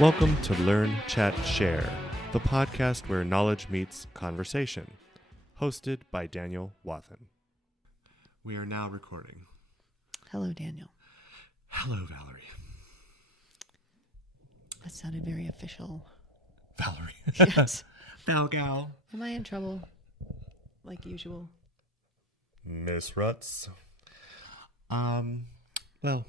Welcome to Learn, Chat, Share, the podcast where knowledge meets conversation, hosted by Daniel Wathen. We are now recording. Hello, Daniel. Hello, Valerie. That sounded very official. Valerie. Yes. Val gal. Am I in trouble? Like usual? Miss Rutz. Well,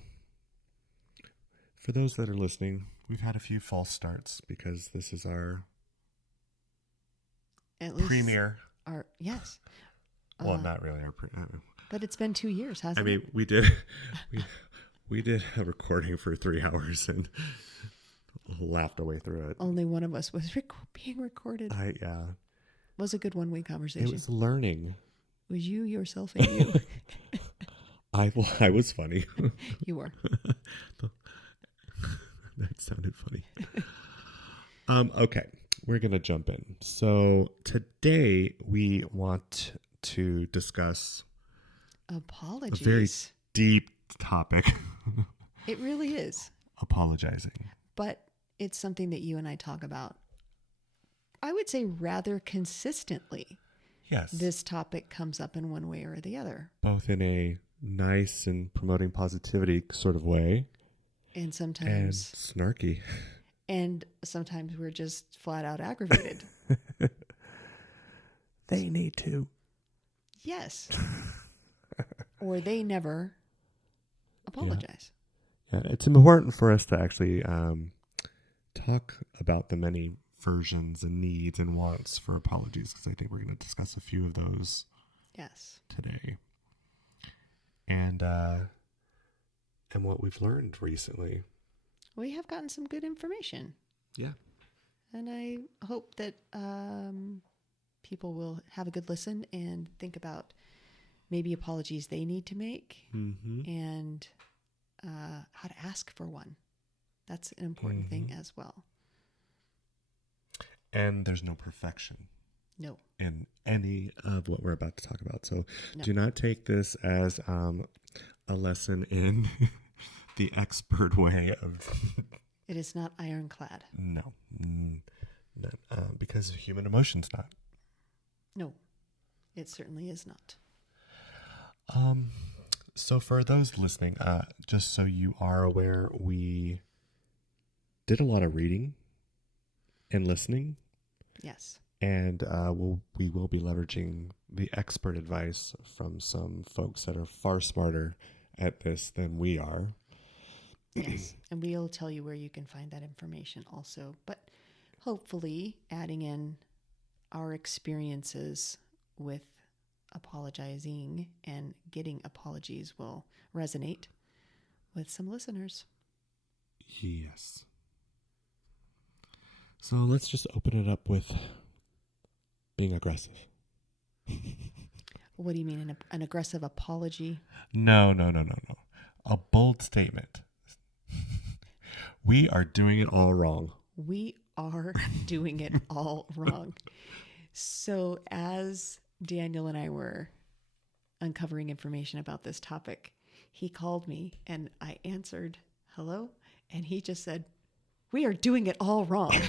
for those that are listening, we've had a few false starts because this is our premiere. Yes. Well, not really our premiere. But it's been 2 years, hasn't it? I mean, we did a recording for 3 hours and laughed our way through it. Only one of us was being recorded. Yeah. Was a good one-way conversation. It was learning. Was you, yourself, and you. I was funny. You were. That sounded funny. Okay, we're going to jump in. So today we want to discuss apologies. A very deep topic. It really is. Apologizing. But it's something that you and I talk about, I would say, rather consistently. Yes. This topic comes up in one way or the other. Both in a nice and promoting positivity sort of way. And sometimes snarky. And sometimes we're just flat out aggravated. They need to. Yes. Or they never apologize. Yeah, it's important for us to actually talk about the many versions and needs and wants for apologies, because I think we're going to discuss a few of those today. And what we've learned recently. We have gotten some good information. Yeah. And I hope that people will have a good listen and think about maybe apologies they need to make and how to ask for one. That's an important thing as well. And there's no perfection. No. In any of what we're about to talk about. So do not take this as a lesson in the expert way of... It is not ironclad. No. Because human emotion's not. No, it certainly is not. So for those listening, just so you are aware, we did a lot of reading and listening. Yes. And we will be leveraging the expert advice from some folks that are far smarter at this than we are. Yes, and we'll tell you where you can find that information also. But hopefully adding in our experiences with apologizing and getting apologies will resonate with some listeners. Yes. So let's just open it up with being aggressive. What do you mean, an aggressive apology? No. A bold statement. We are doing it all wrong. We are doing it all wrong. So as Daniel and I were uncovering information about this topic, he called me and I answered, hello? And he just said, we are doing it all wrong.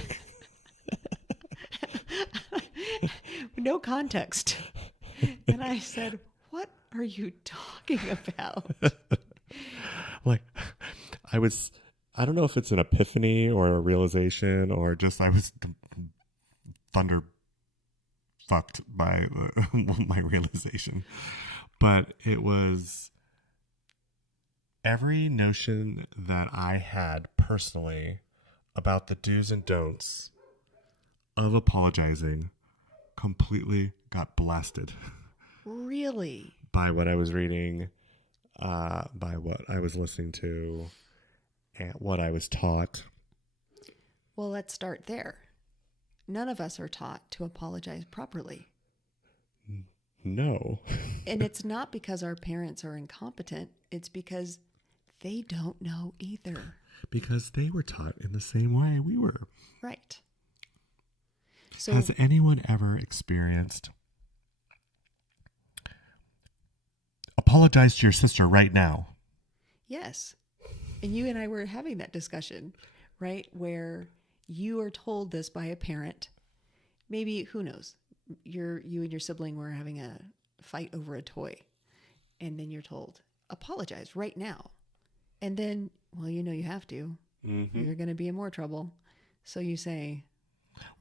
No context. And I said, what are you talking about? I don't know if it's an epiphany or a realization or just I was thunder fucked by my realization. But it was every notion that I had personally about the do's and don'ts of apologizing completely got blasted. Really? By what I was reading, by what I was listening to, and what I was taught. Well, let's start there. None of us are taught to apologize properly. No. And it's not because our parents are incompetent. It's because they don't know either. Because they were taught in the same way we were. Right. So, has anyone ever experienced apologize to your sister right now? Yes. And you and I were having that discussion. right? Where you are told this by a parent. Maybe, who knows, you and your sibling were having a fight over a toy. And then you're told, apologize right now. And then, well, you have to. Mm-hmm. You're going to be in more trouble. So you say...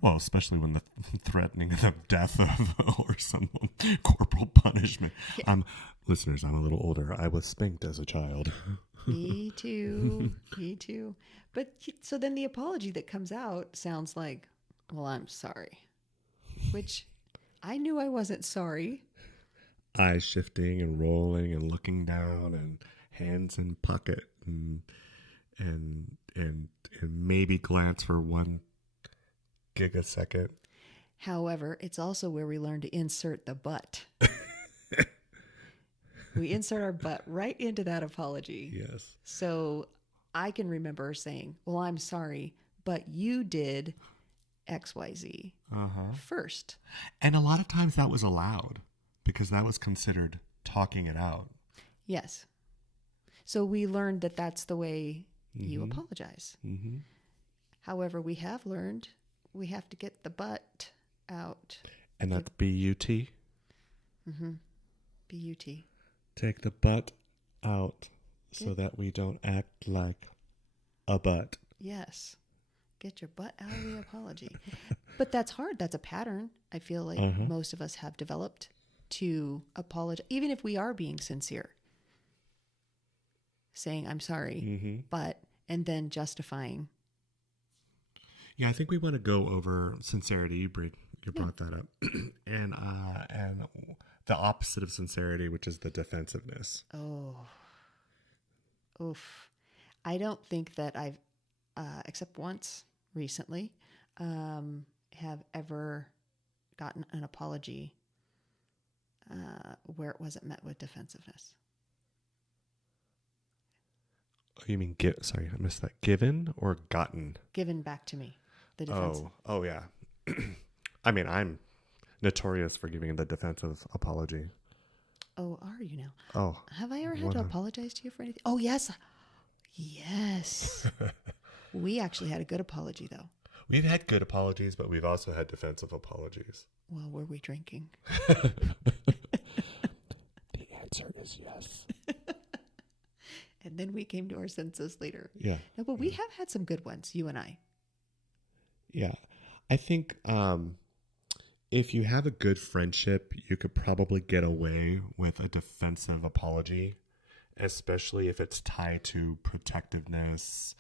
Well, especially when the threatening the death of or some corporal punishment. Yeah. Listeners, I'm a little older. I was spanked as a child. Me too. Me too. But so then the apology that comes out sounds like, well, I'm sorry. Which I knew I wasn't sorry. Eyes shifting and rolling and looking down and hands in pocket and maybe glance for 1 gigasecond. However, it's also where we learn to insert the but. We insert our but right into that apology. Yes. So I can remember saying, well, I'm sorry, but you did XYZ first. And a lot of times that was allowed because that was considered talking it out. Yes. So we learned that that's the way you apologize. Mm-hmm. However, we have learned we have to get the butt out. And that's B-U-T? Mm-hmm. B-U-T. Take the butt out so that we don't act like a butt. Yes. Get your butt out of the apology. But that's hard. That's a pattern I feel like most of us have developed to apologize, even if we are being sincere. Saying, I'm sorry, but, and then justifying. Yeah, I think we want to go over sincerity. You brought that up. and the opposite of sincerity, which is the defensiveness. Oh. Oof. I don't think that I've, except once recently, have ever gotten an apology where it wasn't met with defensiveness. Oh, you mean sorry, I missed that. Given or gotten? Given back to me. The defense. Oh yeah. I mean, I'm notorious for giving the defensive apology. Oh, are you now? Oh. Have I ever had to apologize to you for anything? Oh, yes. Yes. We actually had a good apology, though. We've had good apologies, but we've also had defensive apologies. Well, were we drinking? The answer is yes. And then we came to our senses later. Yeah. No, but we have had some good ones, you and I. Yeah. I think if you have a good friendship, you could probably get away with a defensive apology, especially if it's tied to protectiveness,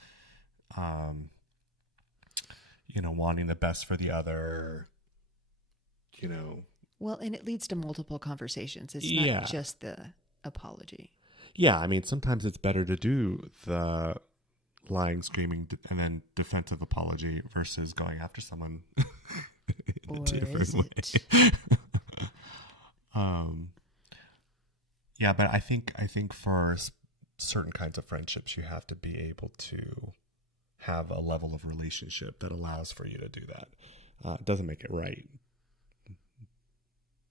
wanting the best for the other, Well, and it leads to multiple conversations. It's not just the apology. Yeah, I mean, sometimes it's better to do the lying, screaming, and then defensive apology versus going after someone in a different way. Yeah, but I think for certain kinds of friendships, you have to be able to have a level of relationship that allows for you to do that. It doesn't make it right,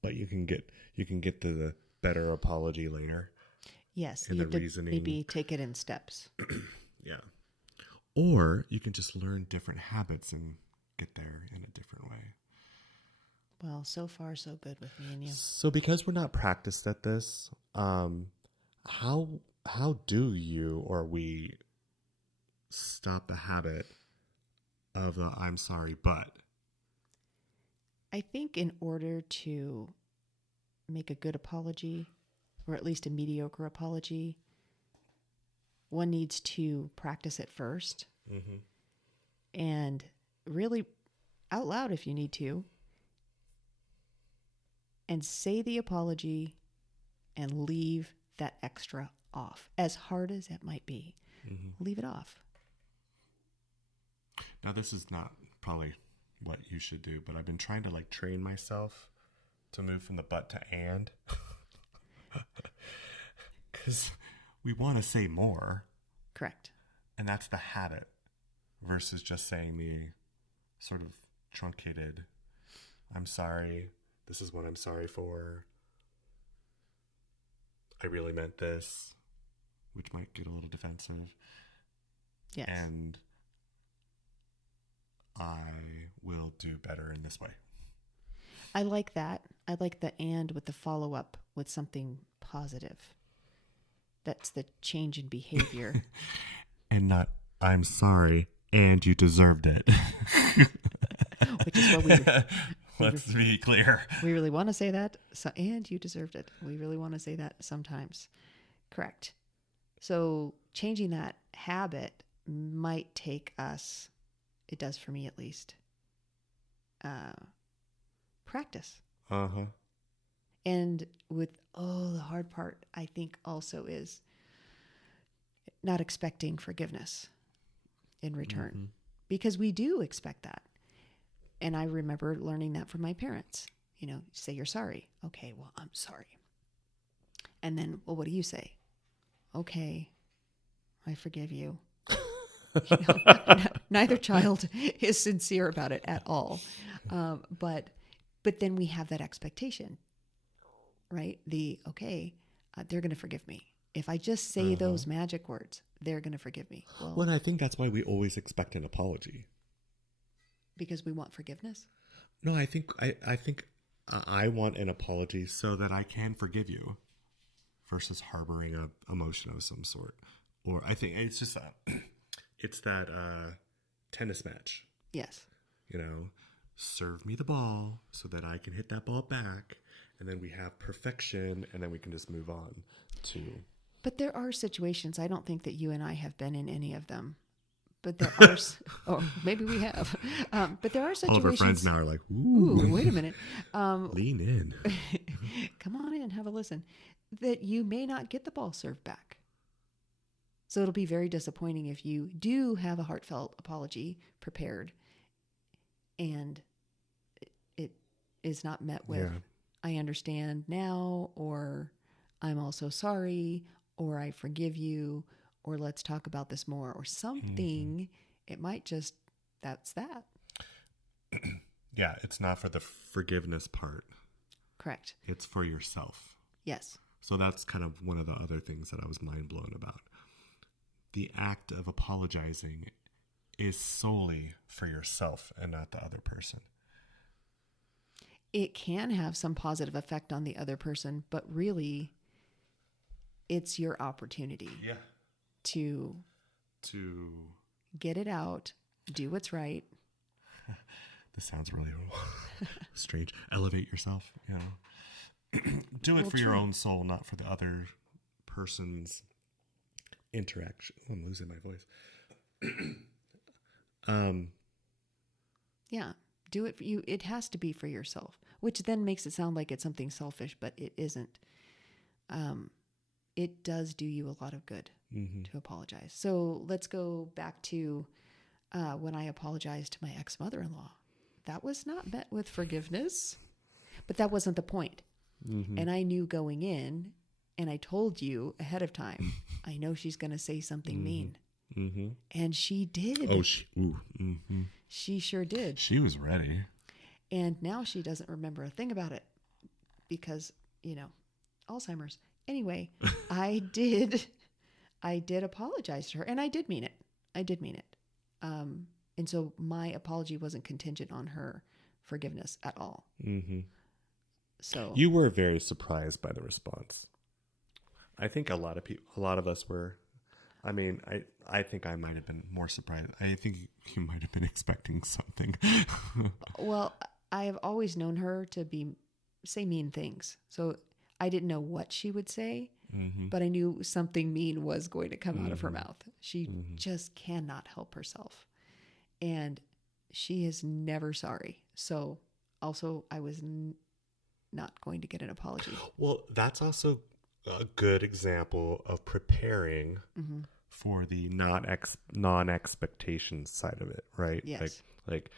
but you can get the better apology later. Yes, you have to maybe take it in steps. Yeah. Or you can just learn different habits and get there in a different way. Well, so far so good with me and you. So because we're not practiced at this, how do you or we stop the habit of the I'm sorry, but? I think in order to make a good apology, or at least a mediocre apology, one needs to practice it first. Mm-hmm. And really out loud if you need to. And say the apology and leave that extra off. As hard as it might be, leave it off. Now, this is not probably what you should do, but I've been trying to train myself to move from the but to and. Because we want to say more. Correct. And that's the habit versus just saying the sort of truncated, I'm sorry, this is what I'm sorry for. I really meant this, which might get a little defensive. Yes. And I will do better in this way. I like that. I like the and with the follow-up with something positive. That's the change in behavior. And not, I'm sorry, and you deserved it. Which is what let's be clear. We really want to say that. So, and you deserved it. We really want to say that sometimes. Correct. So changing that habit might take us, it does for me at least, practice. Uh-huh. And with, the hard part, I think also is not expecting forgiveness in return. Mm-hmm. Because we do expect that. And I remember learning that from my parents. You know, say you're sorry. Okay, well, I'm sorry. And then, well, what do you say? Okay, I forgive you. You know, neither child is sincere about it at all. But then we have that expectation, right? They're going to forgive me. If I just say those magic words, they're going to forgive me. Well, I think that's why we always expect an apology. Because we want forgiveness? No, I think I want an apology so that I can forgive you versus harboring an emotion of some sort. Or I think it's just that tennis match. Yes. You know, serve me the ball so that I can hit that ball back. And then we have perfection, and then we can just move on to... But there are situations, I don't think that you and I have been in any of them. But there are, or maybe we have, but there are situations. All of our friends now are like, ooh, wait a minute. Lean in. Come on in, have a listen. That you may not get the ball served back. So it'll be very disappointing if you do have a heartfelt apology prepared and it is not met with, I understand now, or I'm also sorry, or I forgive you, or let's talk about this more, or something. Mm-hmm. It might just, that's that. Yeah, it's not for the forgiveness part. Correct. It's for yourself. Yes. So that's kind of one of the other things that I was mind blown about. The act of apologizing is solely for yourself and not the other person. It can have some positive effect on the other person, but really, it's your opportunity. Yeah. To get it out, do what's right. This sounds really strange. Elevate yourself, you know. Do it for your own soul, not for the other person's interaction. Oh, I'm losing my voice. Yeah, do it for you. It has to be for yourself, which then makes it sound like it's something selfish, but it isn't. It does do you a lot of good to apologize. So let's go back to when I apologized to my ex-mother-in-law. That was not met with forgiveness, but that wasn't the point. Mm-hmm. And I knew going in, and I told you ahead of time, I know she's going to say something mean. Mm-hmm. And she did. Oh, she sure did. She was ready. And now she doesn't remember a thing about it because, you know, Alzheimer's. Anyway, I did apologize to her, and I did mean it. And so my apology wasn't contingent on her forgiveness at all. Mm-hmm. So you were very surprised by the response. I think a lot of us were. I mean, I think I might have been more surprised. I think you might have been expecting something. Well, I have always known her to say mean things. So I didn't know what she would say, but I knew something mean was going to come out of her mouth. She just cannot help herself. And she is never sorry. So also I was not going to get an apology. Well, that's also a good example of preparing for the non-expectation side of it, right? Yes. Like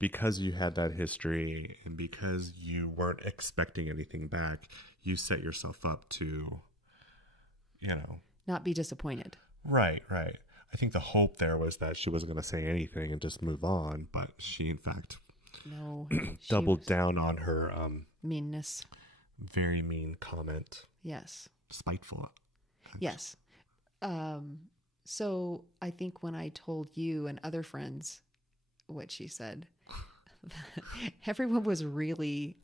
because you had that history and because you weren't expecting anything back, you set yourself up to, you know, not be disappointed. Right. I think the hope there was that she wasn't going to say anything and just move on, but she, in fact, doubled down on her meanness. Very mean comment. Yes. Spiteful. Yes. So I think when I told you and other friends what she said. Everyone was really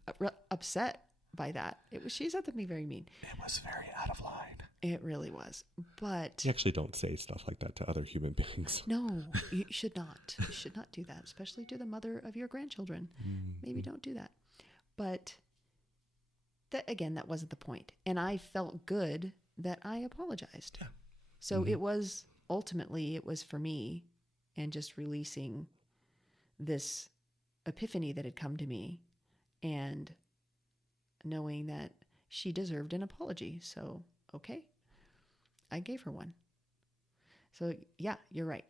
upset by that. She said something very mean. It was very out of line. It really was. But you actually don't say stuff like that to other human beings. No, you should not. You should not do that, especially to the mother of your grandchildren. Maybe don't do that. But that wasn't the point. And I felt good that I apologized. Yeah. So it was for me, and just releasing this epiphany that had come to me and knowing that she deserved an apology. So, okay, I gave her one. So yeah, you're right.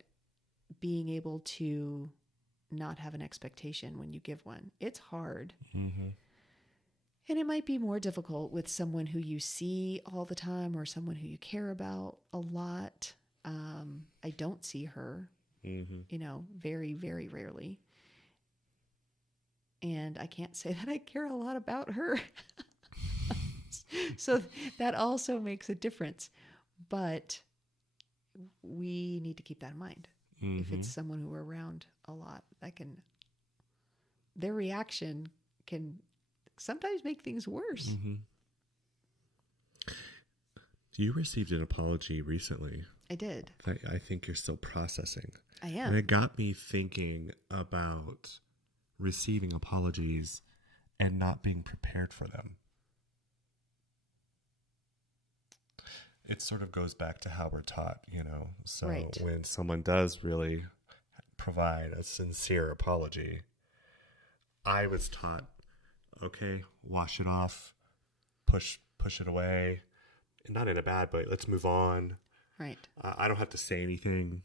Being able to not have an expectation when you give one, it's hard. Mm-hmm. And it might be more difficult with someone who you see all the time or someone who you care about a lot. I don't see her, very, very rarely. And I can't say that I care a lot about her. So that also makes a difference. But we need to keep that in mind. Mm-hmm. If it's someone who we're around a lot, their reaction can sometimes make things worse. Mm-hmm. You received an apology recently. I did. I think you're still processing. I am. And it got me thinking about receiving apologies and not being prepared for them. It sort of goes back to how we're taught, So right. When someone does really provide a sincere apology, I was taught, okay, wash it off, push it away, and not in a bad way. Let's move on. Right. I don't have to say anything.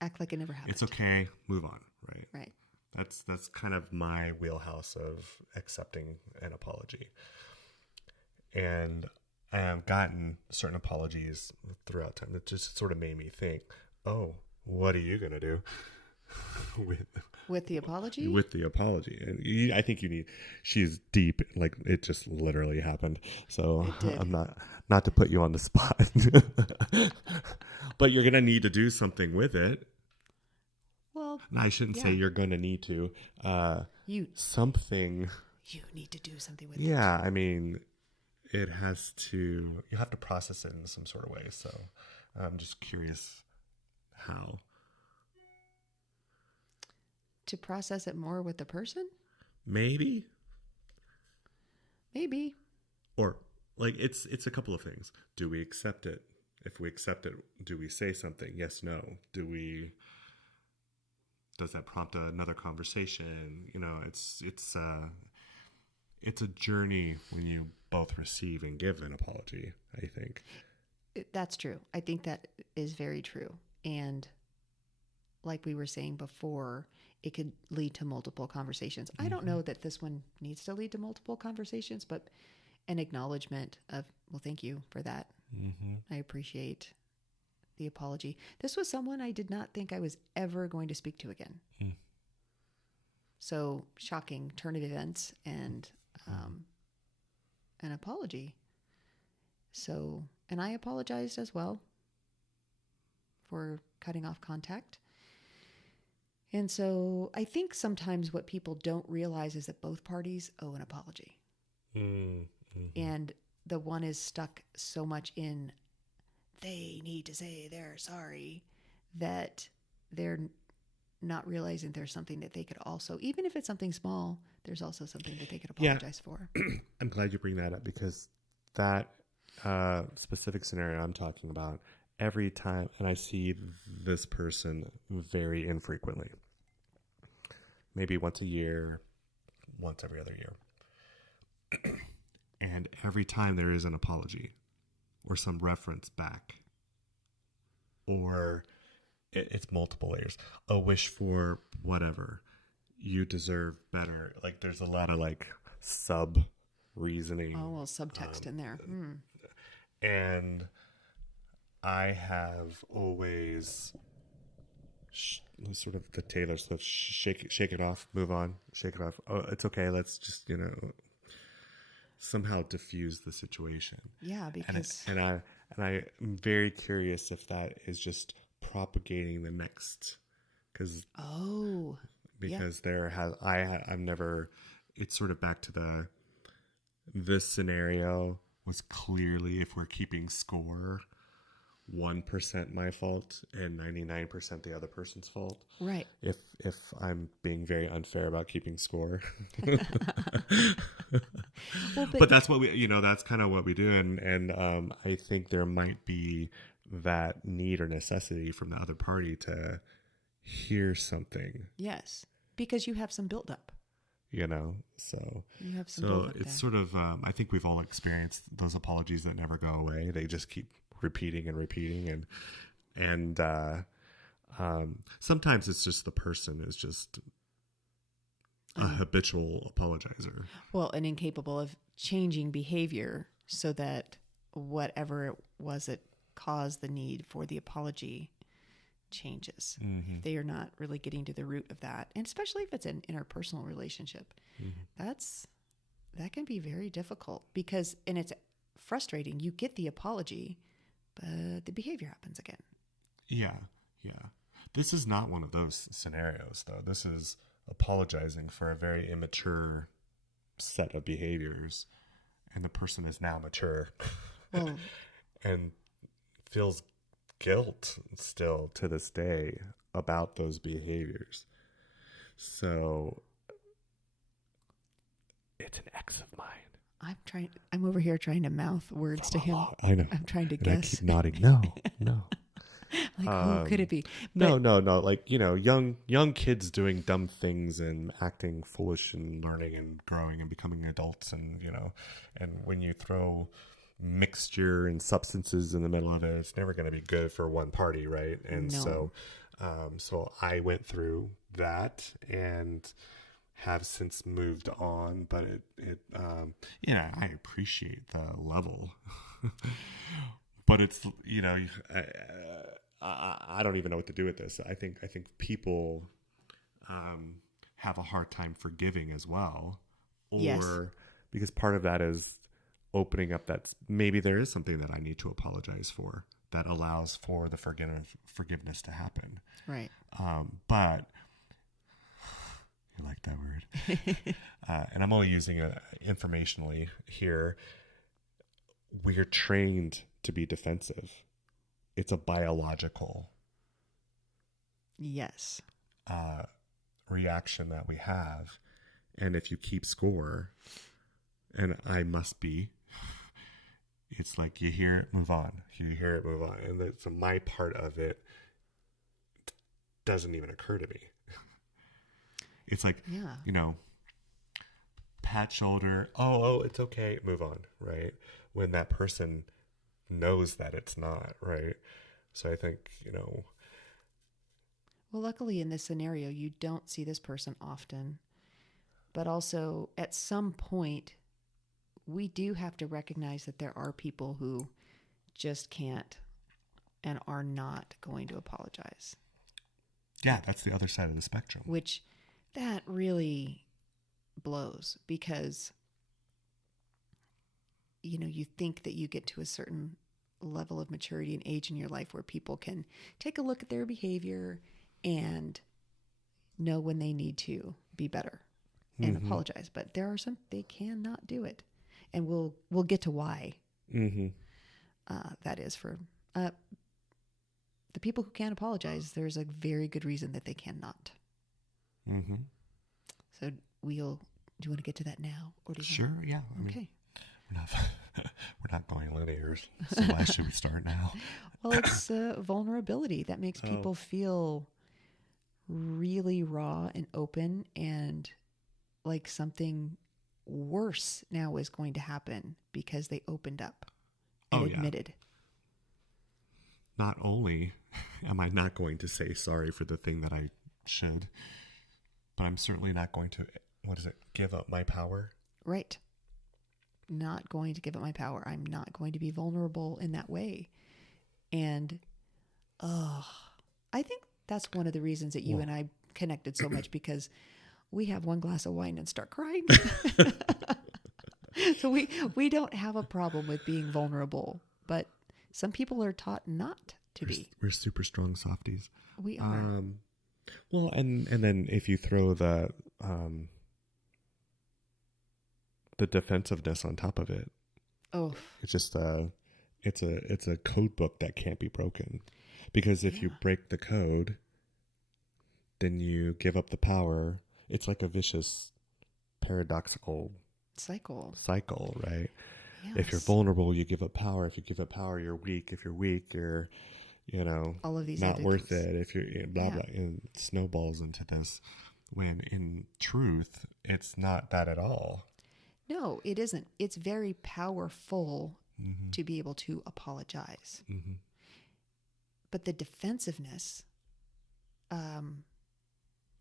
Act like it never happened. It's okay. Move on. Right. Right. That's kind of my wheelhouse of accepting an apology. And I have gotten certain apologies throughout time that just sort of made me think, oh, what are you going to do with the apology? With the apology. And I think she's deep, like it just literally happened. So I'm not to put you on the spot, but you're going to need to do something with it. Well, and I shouldn't say you're going to need to, you need to do something with it. Yeah. I mean, you have to process it in some sort of way. So I'm just curious how. To process it more with the person? Maybe. Or it's a couple of things. Do we accept it? If we accept it, do we say something? Yes, no. Does that prompt another conversation? It's a journey when you both receive and give an apology, I think. That's true. I think that is very true. And like we were saying before, it could lead to multiple conversations. Mm-hmm. I don't know that this one needs to lead to multiple conversations, but an acknowledgement of, well, thank you for that. Mm-hmm. I appreciate the apology. This was someone I did not think I was ever going to speak to again. Mm. So shocking turn of events and an apology. So, and I apologized as well for cutting off contact. And so I think sometimes what people don't realize is that both parties owe an apology. Mm-hmm. And the one is stuck so much in they need to say they're sorry that they're not realizing there's something that they could also, even if it's something small, there's also something that they could apologize for. I'm glad you bring that up because that specific scenario I'm talking about, every time, and I see this person very infrequently, maybe once a year, once every other year. And every time there is an apology or some reference back, or it's multiple layers, a wish for whatever, you deserve better. Like there's a lot of sub reasoning. Oh, well, subtext in there. And I have always sort of the Taylor Swift, shake it off, move on, shake it off. Oh, it's okay. Let's just, somehow diffuse the situation. Yeah, because and I'm very curious if that is just propagating the next because I've never, it's sort of back to this scenario was clearly, if we're keeping score, 1% my fault and 99% the other person's fault. Right. If I'm being very unfair about keeping score. Well, but that's what that's kind of what we do. And I think there might be that need or necessity from the other party to hear something. Yes. Because you have some buildup. So you have some buildup it's there. sort of, I think we've all experienced those apologies that never go away. They just keep repeating and repeating. And sometimes it's just the person is just a habitual apologizer. Well, and incapable of changing behavior so that whatever it was that caused the need for the apology changes. Mm-hmm. They are not really getting to the root of that. And especially if it's an interpersonal relationship, that can be very difficult and it's frustrating. You get the apology, but the behavior happens again. Yeah. This is not one of those scenarios, though. This is apologizing for a very immature set of behaviors, and the person is now mature and feels guilt still to this day about those behaviors. So it's an ex of mine. I'm over here trying to mouth words to him. I know. I'm trying to and guess. I keep nodding. No. Like, who could it be? No. Like, young kids doing dumb things and acting foolish and learning and growing and becoming adults. And, and when you throw mixture and substances in the middle of it, it's never going to be good for one party. Right. And so I went through that and have since moved on, but I appreciate the level, but it's, I don't even know what to do with this. I think people have a hard time forgiving as well, because part of that is opening up that maybe there is something that I need to apologize for that allows for the forgiveness to happen. Right. But you like that word, and I'm only using it informationally here. We're trained to be defensive. It's a biological reaction that we have. And if you keep score, and I must be, it's like you hear it, move on. You hear it, move on. And so my part of it doesn't even occur to me. It's like, pat shoulder. Oh, it's okay. Move on. Right. When that person knows that it's not, right? So I think, Well, luckily in this scenario, you don't see this person often, but also at some point, we do have to recognize that there are people who just can't and are not going to apologize. Yeah, that's the other side of the spectrum. Which that really blows because you think that you get to a certain level of maturity and age in your life where people can take a look at their behavior and know when they need to be better and apologize. But there are some, they cannot do it. And we'll get to why that is for the people who can't apologize. There's a very good reason that they cannot. So do you want to get to that now? Or do you Sure. want... Yeah. Okay. We're not going linear, so why should we start now? Well, it's vulnerability that makes people feel really raw and open, and like something worse now is going to happen because they opened up and admitted. Not only am I not going to say sorry for the thing that I should, but I'm certainly not going to, give up my power? Right. Not going to give up my power. I'm not going to be vulnerable in that way. And I think that's one of the reasons that you and I connected so much, because we have one glass of wine and start crying. So we don't have a problem with being vulnerable, but some people are taught not to be. We're super strong softies. We are. Well, and then if you throw the defensiveness on top of it, it's just it's a code book that can't be broken, because if you break the code, then you give up the power. It's like a vicious, paradoxical cycle, right? Yes. If you're vulnerable, you give up power. If you give up power, you're weak. If you're weak, you're, all of these not worth it. If you're blah, blah, and it snowballs into this, when in truth, it's not that at all. No, it isn't. It's very powerful to be able to apologize. Mm-hmm. But the defensiveness,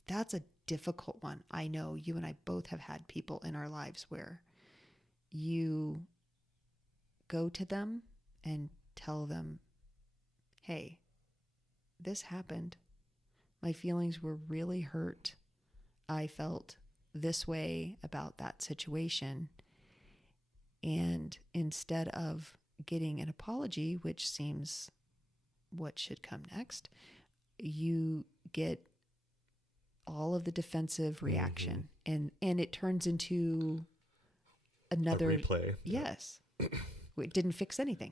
that's a difficult one. I know you and I both have had people in our lives where you go to them and tell them, hey, this happened. My feelings were really hurt. I felt this way about that situation. And instead of getting an apology, which seems what should come next, you get all of the defensive reaction, and it turns into another replay. Yes. It didn't fix anything.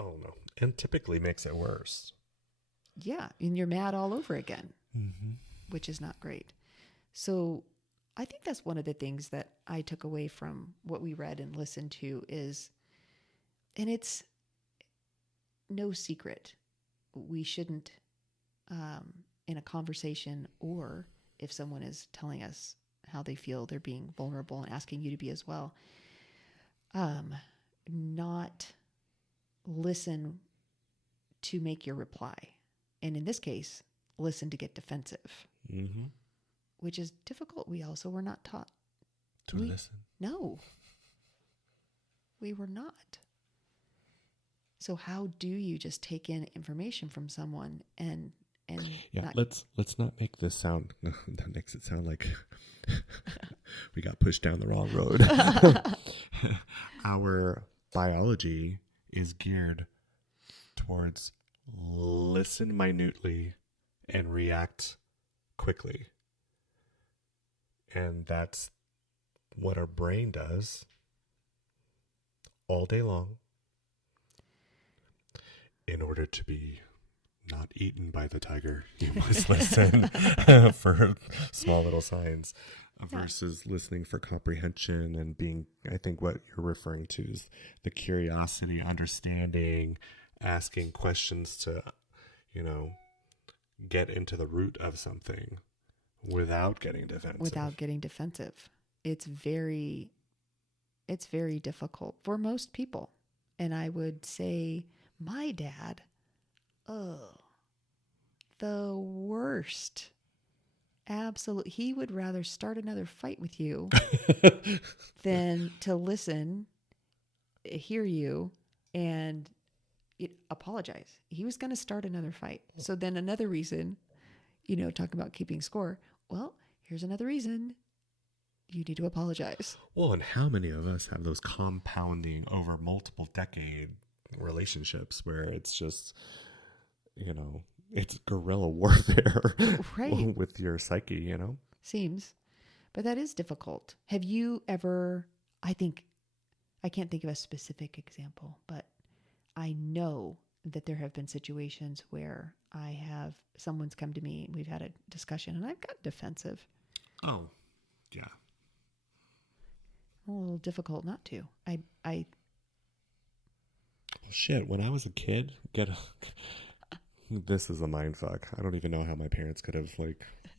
Oh no. And typically makes it worse. Yeah. And you're mad all over again, which is not great. So I think that's one of the things that I took away from what we read and listened to is, and it's no secret, we shouldn't, in a conversation, or if someone is telling us how they feel, they're being vulnerable and asking you to be as well, not listen to make your reply. And in this case, listen to get defensive, which is difficult. We also were not taught to listen. No, we were not. So how do you just take in information from someone and let's not make this sound, that makes it sound like we got pushed down the wrong road. Our biology is geared towards listen minutely and react quickly. And that's what our brain does all day long in order to be not eaten by the tiger. You must listen for small little signs versus listening for comprehension and being, I think what you're referring to is the curiosity, understanding, asking questions to, get into the root of something without getting defensive. It's very difficult for most people. And I would say my dad, the worst. Absolutely. He would rather start another fight with you than to listen, hear you, and apologize. He was going to start another fight. So then another reason, talking about keeping score. Well, here's another reason you need to apologize. Well, and how many of us have those compounding over multiple decade relationships where it's just, it's guerrilla warfare right. with your psyche, Seems. But that is difficult. Have you ever, I can't think of a specific example, but I know that there have been situations where someone's come to me and we've had a discussion and I've got defensive. Oh, yeah. A little difficult not to. Well, shit, when I was a kid, this is a mind fuck. I don't even know how my parents could have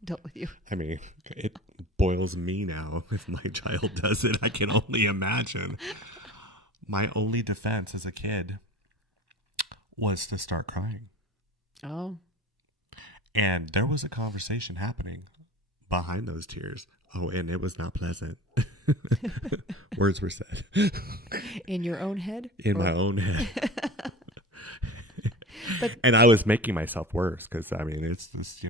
dealt with you. I mean, it boils me now. If my child does it, I can only imagine. My only defense as a kid was to start crying. Oh. And there was a conversation happening behind those tears. Oh, and it was not pleasant. Words were said. In your own head? In my own head. And I was making myself worse because, it's just,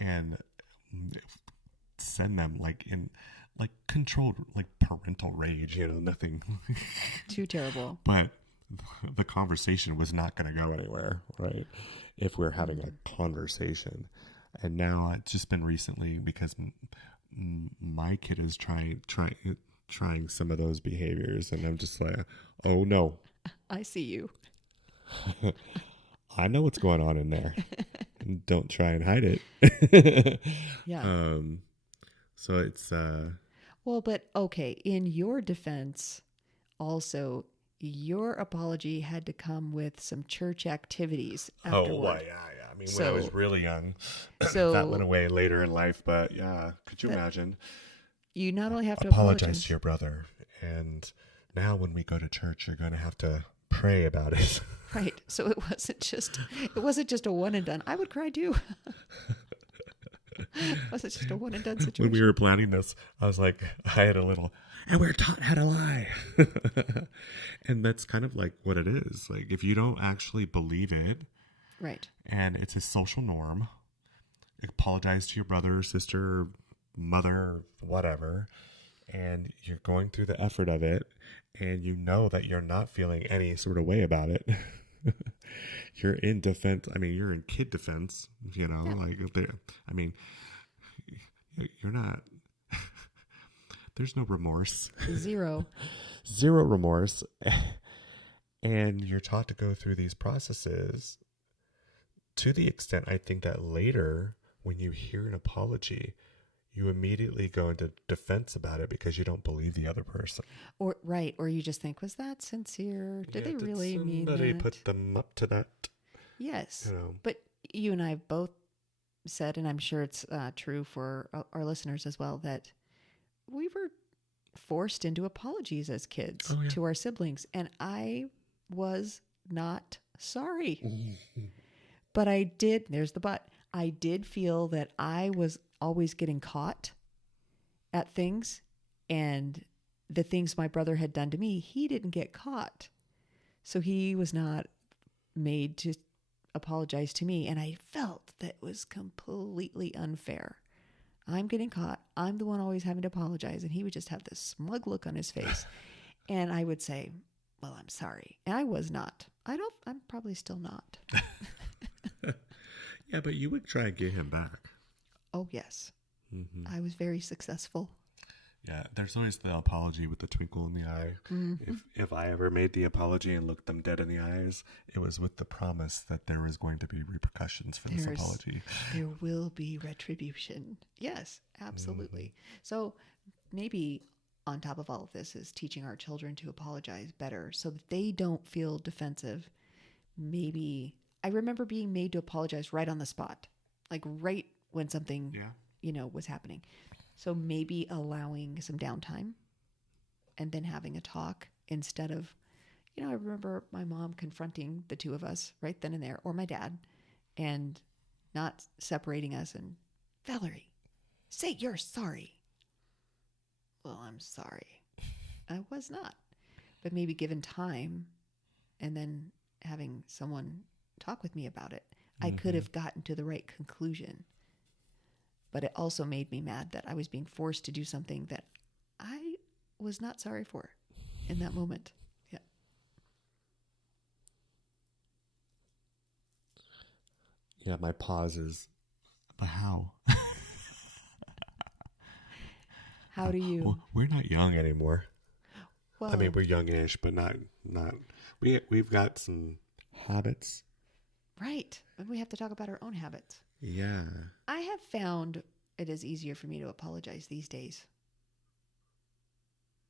and send them in controlled, parental rage, nothing too terrible. But the conversation was not going to go anywhere, right? If we're having a conversation. And now it's just been recently because my kid is trying some of those behaviors, and I'm just like, oh no. I see you. I know what's going on in there. Don't try and hide it. Yeah. So it's well, but okay, in your defense, also your apology had to come with some church activities afterward. Oh, well, yeah. I mean, when I was really young, so that went away later in life. But yeah, could you imagine? You not only have to apologize to your brother, and now when we go to church, you're going to have to pray about it. Right. So it wasn't just a one and done. I would cry too. It wasn't just a one and done situation. When we were planning this, I was like, I had a little, and we're taught how to lie. And that's kind of like what it is. Like, if you don't actually believe it, right, and it's a social norm, apologize to your brother, sister, mother, whatever, and you're going through the effort of it, and you know that you're not feeling any sort of way about it. You're in defense. I mean, you're in kid defense, you know, like, I mean, you're not, there's no remorse. Zero remorse. And you're taught to go through these processes to the extent, I think, that later when you hear an apology, you immediately go into defense about it because you don't believe the other person. Or you just think, was that sincere? Did they really mean that? Somebody put them up to that. Yes. You know. But you and I both said, and I'm sure it's true for our listeners as well, that we were forced into apologies as kids to our siblings. And I was not sorry. But I did, there's the but, I did feel that I was always getting caught at things, and the things my brother had done to me, he didn't get caught. So he was not made to apologize to me, and I felt that was completely unfair. I'm getting caught. I'm the one always having to apologize, and he would just have this smug look on his face. And I would say, well, I'm sorry. And I was not. I'm probably still not. Yeah, but you would try and get him back. Oh, yes. Mm-hmm. I was very successful. Yeah, there's always the apology with the twinkle in the eye. Mm-hmm. If I ever made the apology and looked them dead in the eyes, it was with the promise that there was going to be repercussions for this apology. There will be retribution. Yes, absolutely. Mm-hmm. So maybe on top of all of this is teaching our children to apologize better so that they don't feel defensive. Maybe I remember being made to apologize right on the spot, like right when something, was happening. So maybe allowing some downtime and then having a talk instead of, I remember my mom confronting the two of us right then and there, or my dad, and not separating us and, Valerie, say you're sorry. Well, I'm sorry. I was not. But maybe given time and then having someone talk with me about it, I could have gotten to the right conclusion. But it also made me mad that I was being forced to do something that I was not sorry for in that moment. Yeah. Yeah, my pause is, but how? How do you? Well, we're not young anymore. Well, I mean, we're youngish, but not. We've got some habits. Right. And we have to talk about our own habits. Yeah. I have found it is easier for me to apologize these days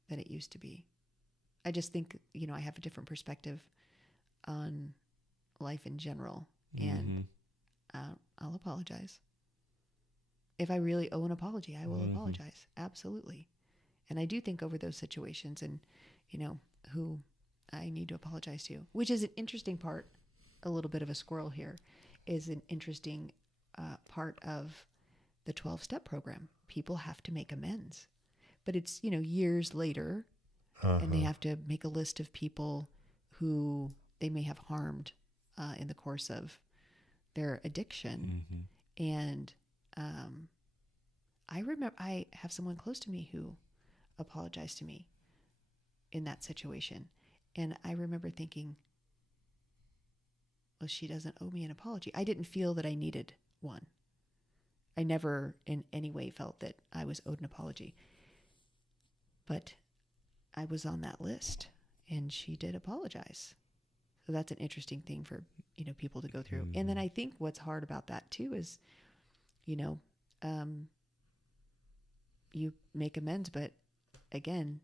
than it used to be. I just think, I have a different perspective on life in general, and I'll apologize. If I really owe an apology, I will apologize. Absolutely. And I do think over those situations and, who I need to apologize to, which is an interesting part, a little bit of a squirrel here, is an interesting part of the 12-step program. People have to make amends. But it's, years later, and they have to make a list of people who they may have harmed in the course of their addiction. And I remember I have someone close to me who apologized to me in that situation. And I remember thinking, well, she doesn't owe me an apology. I didn't feel that I needed one. I never in any way felt that I was owed an apology. But I was on that list, and she did apologize. So that's an interesting thing for, people to go through. And then I think what's hard about that too is, you make amends, but again,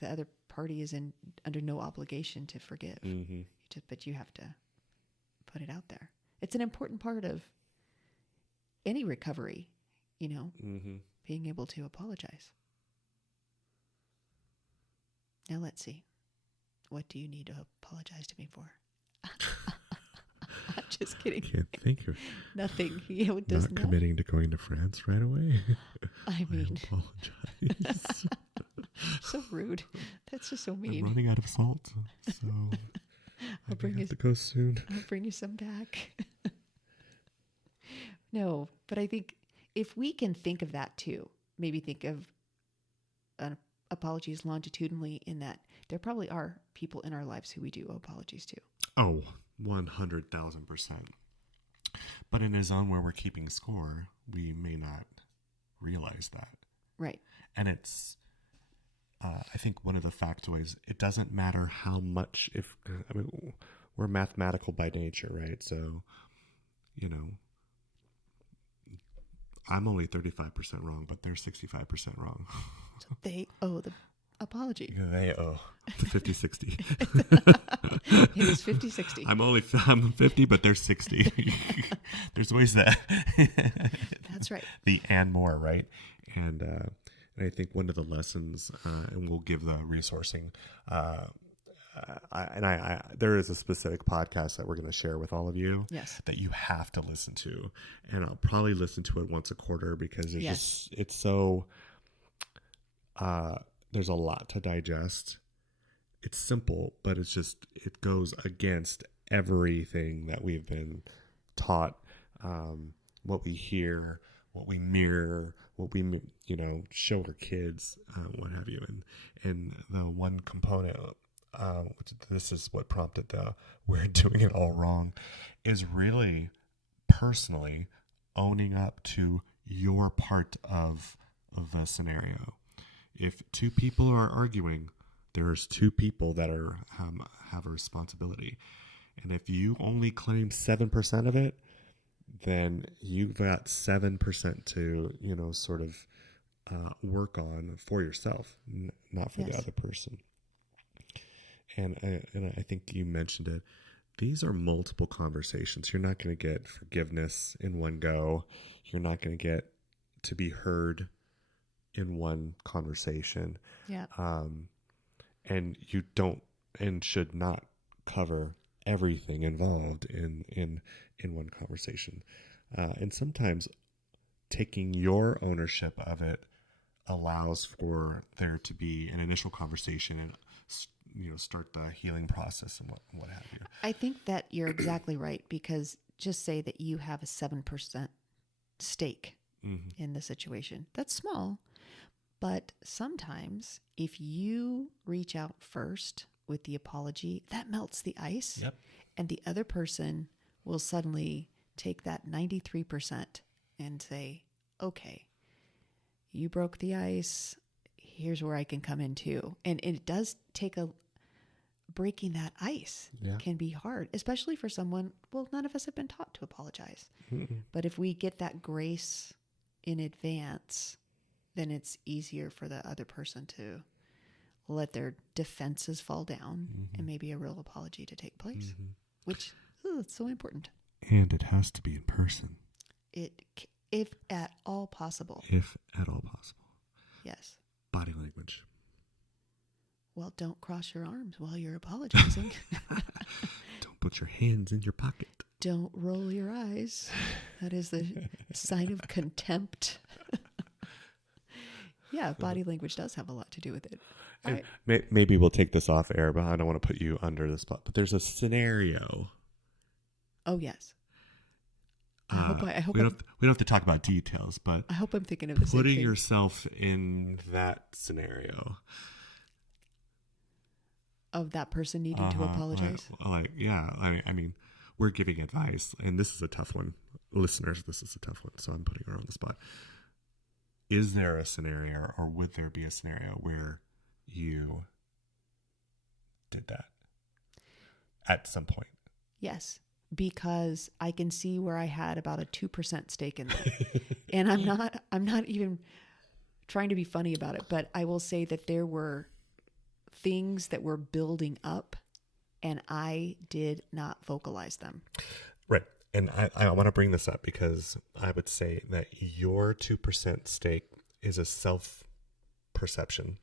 the other party is under no obligation to forgive. Mm-hmm. But you have to put it out there. It's an important part of any recovery, mm-hmm. being able to apologize. Now let's see. What do you need to apologize to me for? I'm just kidding. Can't think of nothing. Not committing to going to France right away. I apologize. So rude. That's just so mean. I'm running out of salt, so I'll bring you to go soon. I'll bring you some back. No, but I think if we can think of that too, maybe think of apologies longitudinally, in that there probably are people in our lives who we do owe apologies to. Oh, 100,000%. But in a zone where we're keeping score, we may not realize that. Right. And it's, I think one of the factoids, it doesn't matter how much, we're mathematical by nature, right? So, I'm only 35% wrong, but they're 65% wrong. So they owe the apology. They owe the 50-60. It is 50-60. I'm 50, but they're 60. There's ways that. That's right. The and more, right? And I think one of the lessons, and we'll give the resourcing. There is a specific podcast that we're going to share with all of you. Yes. That you have to listen to, and I'll probably listen to it once a quarter because it's so. There's a lot to digest. It's simple, but it goes against everything that we've been taught, what we hear, what we mirror, what we, show our kids, what have you. And the one component, which this is what prompted the we're doing it all wrong, is really personally owning up to your part of the scenario. If two people are arguing, there's two people that are have a responsibility. And if you only claim 7% of it, then you've got 7% to, sort of work on for yourself, not for the other person. And I think you mentioned it. These are multiple conversations. You're not going to get forgiveness in one go. You're not going to get to be heard in one conversation. Yeah. And you don't and should not cover everything involved in one conversation. And sometimes taking your ownership of it allows for there to be an initial conversation and start the healing process and what have you. I think that you're exactly right, because just say that you have a 7% stake mm-hmm. in the situation. That's small, but sometimes if you reach out first with the apology, that melts the ice. Yep. And the other person will suddenly take that 93% and say, okay, you broke the ice. Here's where I can come in too. And it does take breaking that ice can be hard, especially for someone, well, none of us have been taught to apologize. Mm-mm. But if we get that grace in advance, then it's easier for the other person to let their defenses fall down mm-hmm. and maybe a real apology to take place, mm-hmm. which it's so important. And it has to be in person. If at all possible. If at all possible. Yes. Body language. Well, don't cross your arms while you're apologizing. Don't put your hands in your pocket. Don't roll your eyes. That is the sign of contempt. Yeah, body language does have a lot to do with it. Right. Maybe we'll take this off air, but I don't want to put you under the spot. But there's a scenario. Oh, yes. I hope we don't have to talk about details, but I hope I'm thinking of the same thing. Putting yourself in that scenario. of that person needing to apologize. I mean, we're giving advice, and this is a tough one. Listeners, this is a tough one, so I'm putting her on the spot. Is there a scenario, or would there be a scenario where you did that at some point? Yes, because I can see where I had about a 2% stake in that. And I'm not even trying to be funny about it, but I will say that there were things that were building up and I did not vocalize them. Right. And I want to bring this up because I would say that your 2% stake is a self-perception.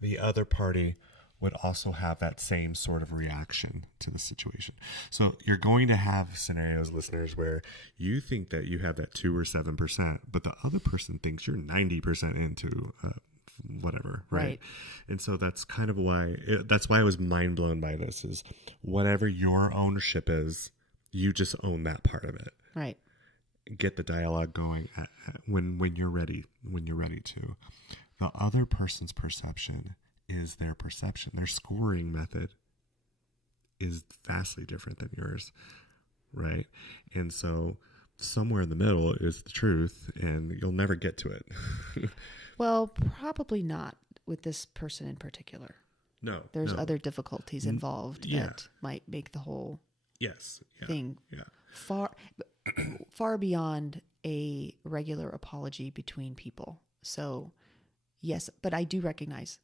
The other party would also have that same sort of reaction to the situation. So you're going to have scenarios, listeners, where you think that you have that 2 or 7%, but the other person thinks you're 90% into whatever, right? And so that's kind of why, that's why I was mind blown by this, is whatever your ownership is, you just own that part of it. Right. Get the dialogue going when you're ready to. The other person's perception is their perception. Their scoring method is vastly different than yours, right? And so somewhere in the middle is the truth, and you'll never get to it. Well, probably not with this person in particular. No. There's other difficulties involved that might make the whole thing far beyond a regular apology between people. So, yes, but I do recognize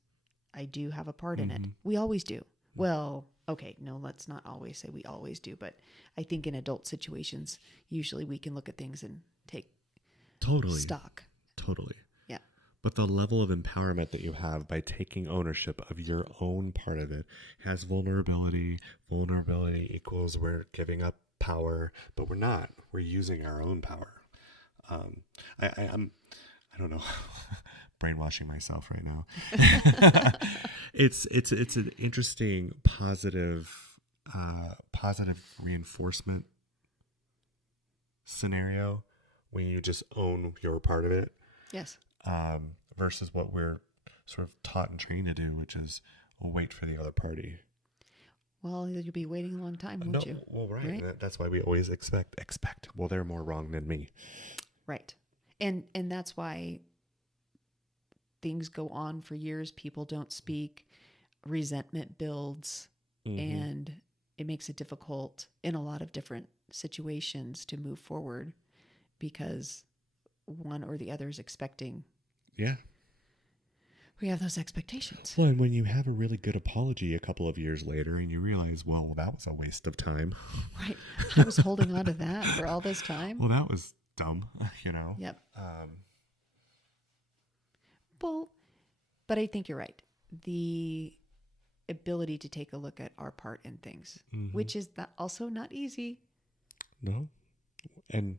I do have a part in it. We always do. Well, okay, no, let's not always say we always do, but I think in adult situations, usually we can look at things and take stock. Totally. Yeah. But the level of empowerment that you have by taking ownership of your own part of it has vulnerability. Vulnerability equals we're giving up power, but we're not. We're using our own power. I don't know. Brainwashing myself right now. It's an interesting positive reinforcement scenario when you just own your part of it. Yes. Versus what we're sort of taught and trained to do, which is wait for the other party. Well, you'll be waiting a long time, won't you? Well, right. That's why we always expect. Well, they're more wrong than me. Right. And that's why things go on for years. People don't speak. Resentment builds, and it makes it difficult in a lot of different situations to move forward because one or the other is expecting. Yeah. We have those expectations. Well, and when you have a really good apology a couple of years later and you realize, well, that was a waste of time. Right. I was holding on to that for all this time. Well, that was dumb, you know? Yep. Well, but I think you're right. The ability to take a look at our part in things, which is also not easy. No. And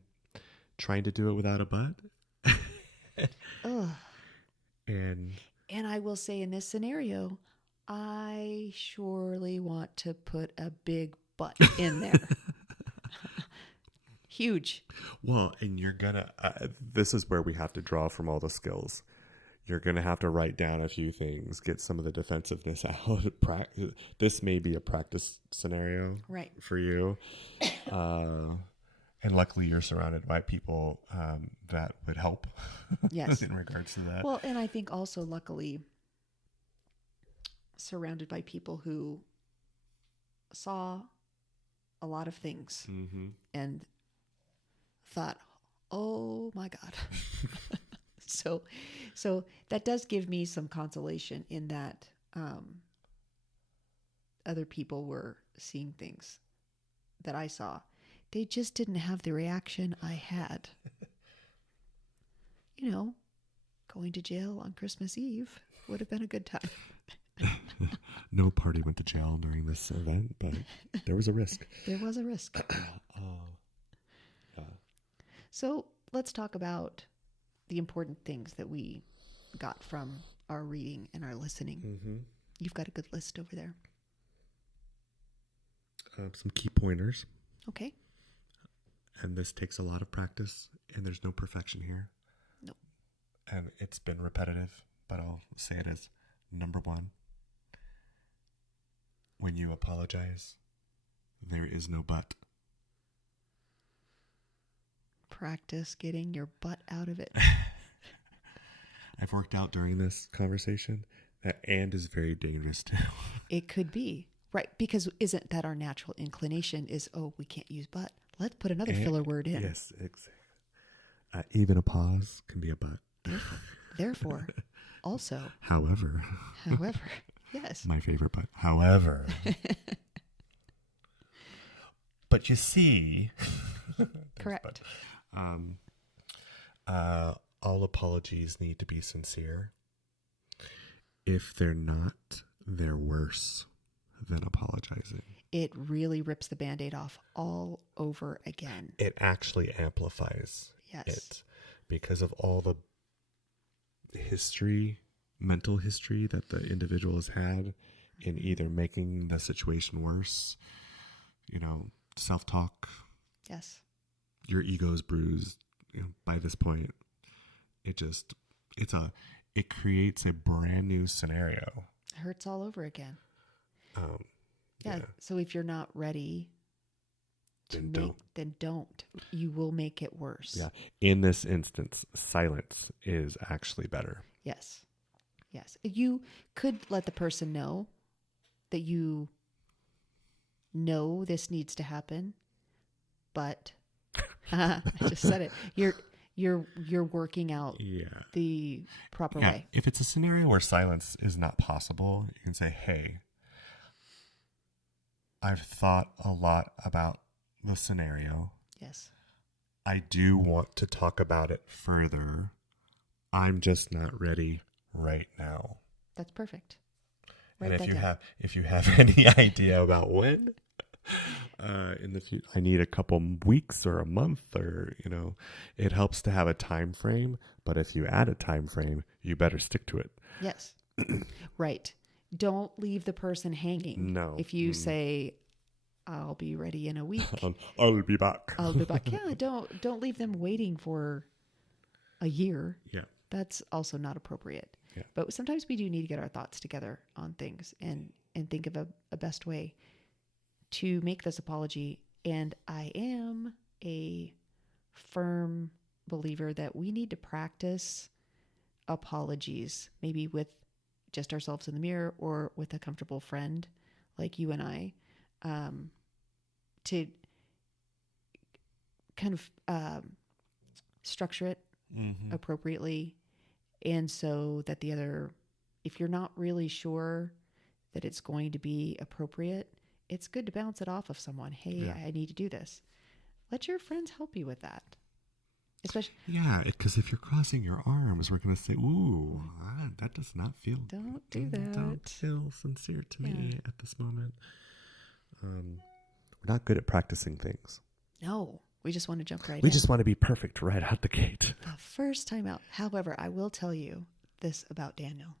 trying to do it without a but. Ugh. And I will say in this scenario, I surely want to put a big but in there. Huge. Well, and you're going to, this is where we have to draw from all the skills. You're going to have to write down a few things, get some of the defensiveness out. This may be a practice scenario for you. And luckily you're surrounded by people that would help yes. in regards to that. Well, and I think also luckily surrounded by people who saw a lot of things and thought, oh my God. So that does give me some consolation in that other people were seeing things that I saw. They just didn't have the reaction I had. You know, going to jail on Christmas Eve would have been a good time. No party went to jail during this event, but there was a risk. There was a risk. Yeah. So let's talk about the important things that we got from our reading and our listening. You've got a good list over there. Some key pointers. Okay. And this takes a lot of practice, and there's no perfection here. Nope. And it's been repetitive, but I'll say it as number one. when you apologize, there is no but. Practice getting your butt out of it. I've worked out during this conversation that "and" is very dangerous too. It could be. Right. Because isn't that our natural inclination is, oh, we can't use but. Let's put another filler word in. Yes, exactly. Even a pause can be a but. Therefore, also. However. Yes. My favorite but. However. But you see. Correct. All apologies need to be sincere. If they're not, they're worse than apologizing. It really rips the Band-Aid off all over again. It actually amplifies it because of all the mental history that the individual has had in either making the situation worse, self-talk. Yes. Your ego's bruised. By this point, it creates a brand new scenario. It hurts all over again. Yeah. So if you're not ready then don't. You will make it worse. Yeah. In this instance, silence is actually better. Yes. You could let the person know that you know this needs to happen, but I just said it. You're working out the proper way. If it's a scenario where silence is not possible, you can say, "Hey, I've thought a lot about the scenario. Yes. I do want to talk about it further. I'm just not ready right now." That's perfect. And if you have any idea about when in the future, I need a couple weeks or a month, or it helps to have a time frame. But if you add a time frame, you better stick to it. Yes. Right. Don't leave the person hanging. No. If you say, "I'll be ready in a week," I'll be back. I'll be back. Yeah. Don't leave them waiting for a year. Yeah. That's also not appropriate. Yeah. But sometimes we do need to get our thoughts together on things and think of a best way to make this apology. And I am a firm believer that we need to practice apologies, maybe with just ourselves in the mirror or with a comfortable friend like you and I, to kind of structure it appropriately. And so that the other, if you're not really sure that it's going to be appropriate, it's good to bounce it off of someone. Hey, I need to do this. Let your friends help you with that. Especially, because if you're crossing your arms, we're going to say, "Ooh, that does not feel. Don't do that. Don't feel sincere to me at this moment." We're not good at practicing things. No, we just want to jump right in. We just want to be perfect right out the gate. The first time out. However, I will tell you this about Daniel.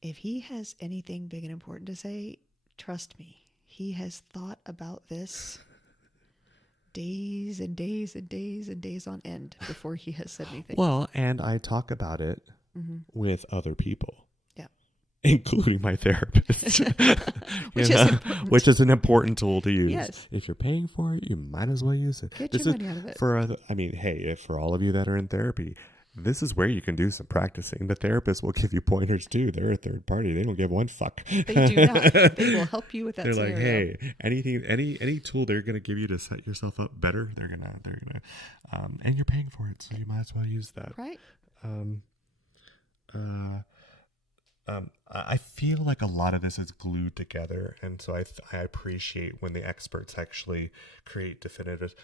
If he has anything big and important to say, trust me, he has thought about this days and days and days and days on end before he has said anything. Well, and I talk about it with other people. Yeah. Including my therapist. Which is an important tool to use. Yes. If you're paying for it, you might as well use it. Get your money out of it. For all of you that are in therapy, this is where you can do some practicing. The therapist will give you pointers too. They're a third party. They don't give one fuck. They do not. They will help you with that. They're scenario. like, hey, anything, any tool they're going to give you to set yourself up better, they're gonna, and you're paying for it, so you might as well use that. Right. I feel like a lot of this is glued together, and so I appreciate when the experts actually create definitive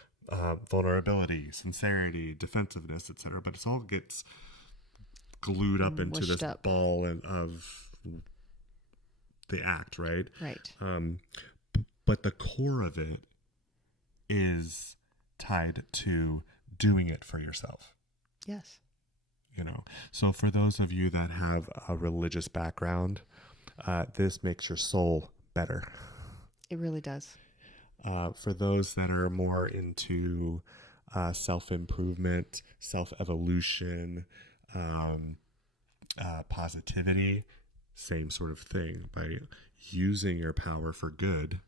vulnerability, sincerity, defensiveness, etc. But it all gets glued up into this ball of the act, right? Right. But the core of it is tied to doing it for yourself. Yes. So for those of you that have a religious background, this makes your soul better. It really does. For those that are more into self-improvement, self-evolution, positivity, same sort of thing. By using your power for good,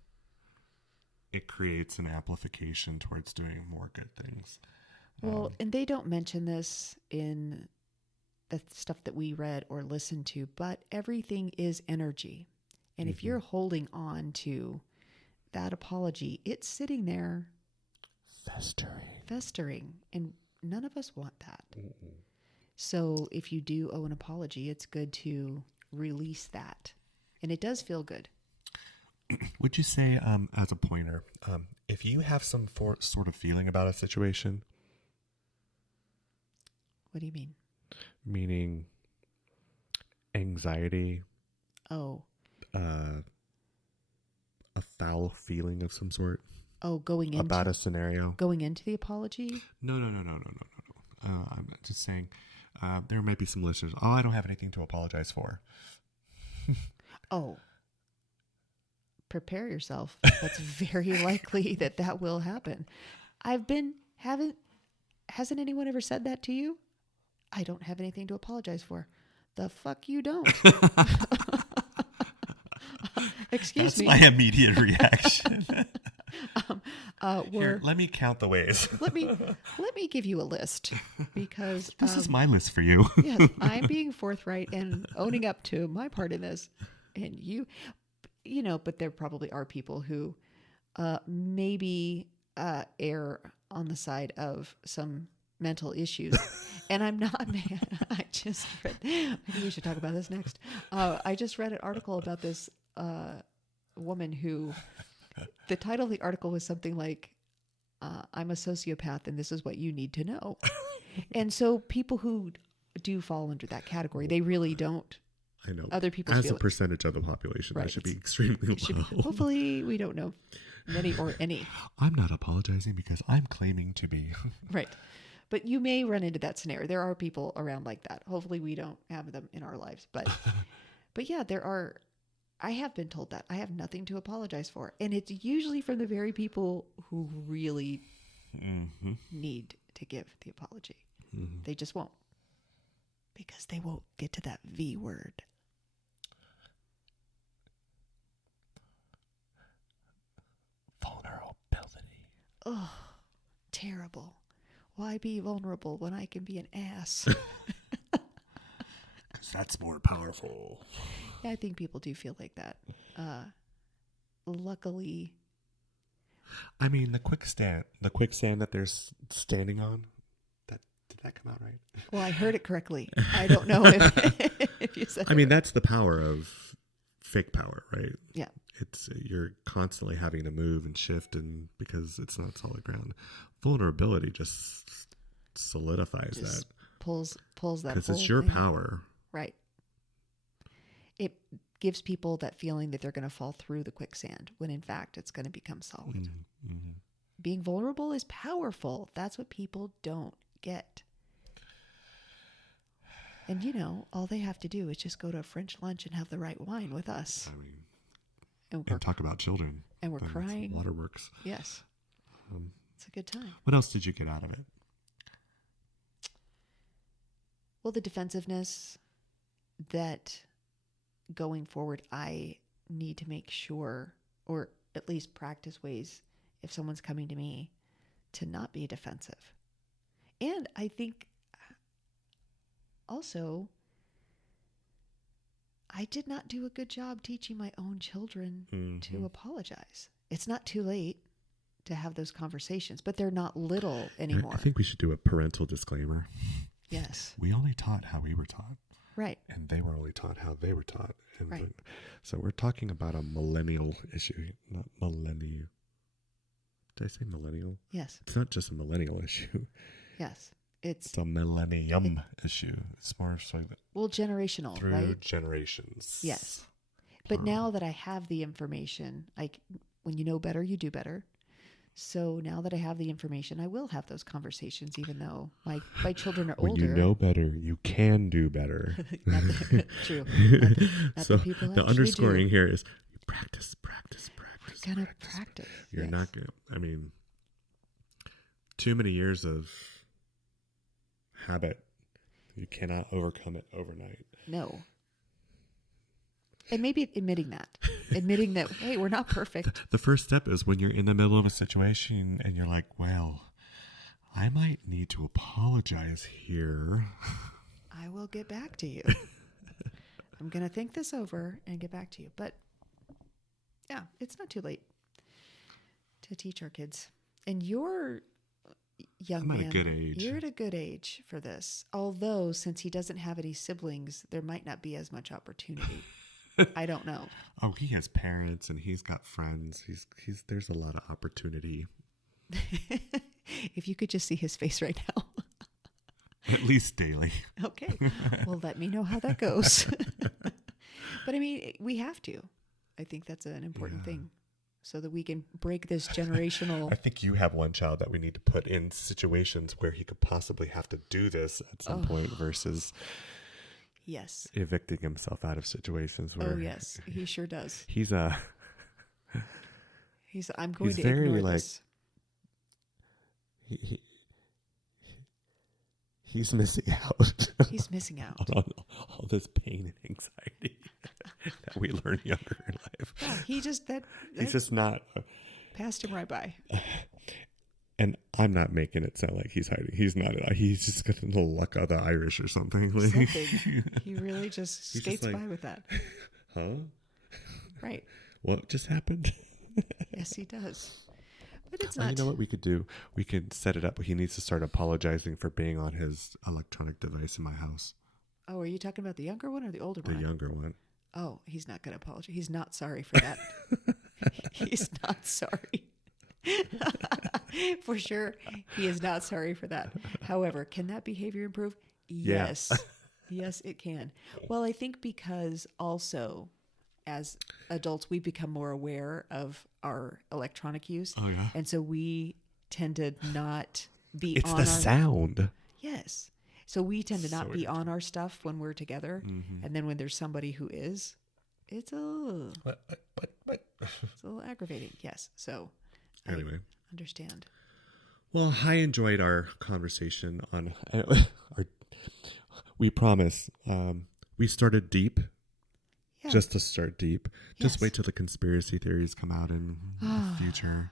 it creates an amplification towards doing more good things. Well, and they don't mention this in the stuff that we read or listened to, but everything is energy. And if you're holding on to that apology, it's sitting there festering. And none of us want that. So if you do owe an apology, it's good to release that. And it does feel good. Would you say, as a pointer, if you have some sort of feeling about a situation? What do you mean? Meaning anxiety. Oh. A foul feeling of some sort. Oh, going into about a scenario. Going into the apology? No. I'm just saying, there might be some listeners. Oh, I don't have anything to apologize for. Oh. Prepare yourself. That's very likely that will happen. Hasn't anyone ever said that to you? I don't have anything to apologize for. The fuck you don't. Excuse me. That's my immediate reaction. Here, let me count the ways. let me give you a list, because this is my list for you. Yes, I'm being forthright and owning up to my part in this, and you know, but there probably are people who maybe err on the side of some mental issues. And I'm not, man, I just read, maybe we should talk about this next. I just read an article about this woman who, the title of the article was something like, I'm a sociopath and this is what you need to know. And so people who do fall under that category, they really don't. I know. Other people as a percentage of the population, right. That should be extremely low. Hopefully, we don't know many or any. I'm not apologizing because I'm claiming to be. Right. But you may run into that scenario. There are people around like that. Hopefully, we don't have them in our lives. But yeah, there are. I have been told that I have nothing to apologize for, and it's usually from the very people who really need to give the apology. They just won't, because they won't get to that V word. Vulnerability. Oh, terrible. Why be vulnerable when I can be an ass? Because that's more powerful. Yeah, I think people do feel like that. Luckily. I mean, the quicksand that they're standing on, did that come out right? Well, I heard it correctly. I don't know if you said I mean, that's the power of fake power, right? Yeah. It's you're constantly having to move and shift, and because it's not solid ground. Vulnerability just solidifies that. Pulls that. Because it's your power. Right. It gives people that feeling that they're going to fall through the quicksand when in fact it's going to become solid. Mm-hmm. Being vulnerable is powerful. That's what people don't get. And you know, all they have to do is just go to a French lunch and have the right wine with us. I mean, and talk about children. And we're crying. Waterworks. Yes. It's a good time. What else did you get out of it? Well, the defensiveness that going forward, I need to make sure, or at least practice ways, if someone's coming to me, to not be defensive. And I think also, I did not do a good job teaching my own children to apologize. It's not too late to have those conversations, but they're not little anymore. I think we should do a parental disclaimer. Yes. We only taught how we were taught. Right. And they were only taught how they were taught. And right. So we're talking about a millennial issue, not millennial. Did I say millennial? Yes. It's not just a millennial issue. Yes. It's a millennium issue. It's more so generational, through right? generations. Yes. But now that I have the information, like when you know better, you do better. So now that I have the information, I will have those conversations, even though my children are older. When you know better, you can do better. True. Not so the people the underscoring here is you practice. We're going to practice. You're not going to, I mean, too many years of habit. You cannot overcome it overnight. No. And maybe admitting that, hey, we're not perfect. The first step is when you're in the middle of a situation and you're like, well, I might need to apologize here. I will get back to you. I'm going to think this over and get back to you. But yeah, it's not too late to teach our kids. And you're young man. I'm at a good age. You're at a good age for this. Although, since he doesn't have any siblings, there might not be as much opportunity. I don't know. Oh, he has parents and he's got friends. He's there's a lot of opportunity. If you could just see his face right now. At least daily. Okay. Well, let me know how that goes. But I mean, we have to. I think that's an important thing so that we can break this generational. I think you have one child that we need to put in situations where he could possibly have to do this at some point versus evicting himself out of situations where. Oh, yes. He sure does. I'm going to ignore this. He's missing out. He's missing out on all this pain and anxiety that we learn younger in life. Yeah, he's just not passed him right by. And I'm not making it sound like he's hiding. He's not. He's just got a little luck of the Irish or something. He really just skates by with that. Huh? Right. What just happened? Yes, he does. But it's not. You know what we could do? We could set it up. He needs to start apologizing for being on his electronic device in my house. Oh, are you talking about the younger one or the older one? The younger one. Oh, he's not going to apologize. He's not sorry for that. He's not sorry. For sure, he is not sorry for that. However, can that behavior improve? Yes. Yes, it can. Well, I think because also as adults, we become more aware of our electronic use. Oh, yeah. And so we tend to not be it's the sound. Yes. So we tend to not be on our stuff when we're together. Mm-hmm. And then when there's somebody who is, it's a little, it's a little aggravating. Yes. So anyway, I understand. Well, I enjoyed our conversation on we promise, we started deep. Yeah. Just to start deep. Yes. Just wait till the conspiracy theories come out in the future.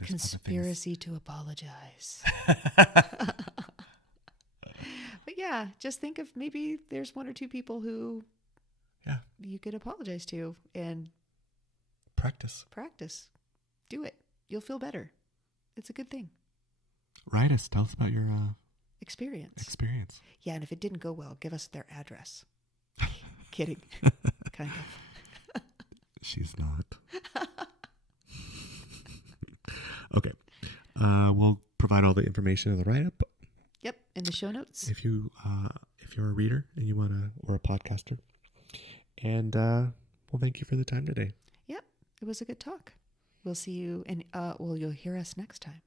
Conspiracy to apologize. But yeah, just think of maybe there's one or two people who you could apologize to and practice. Do it. You'll feel better. It's a good thing. Write us. Tell us about your experience. Yeah, and if it didn't go well, give us their address. Kidding. Kind of. She's not. Okay. We'll provide all the information in the write-up. Yep, in the show notes. If you're a reader and you or a podcaster. And well, thank you for the time today. Yep, it was a good talk. We'll see you and you'll hear us next time.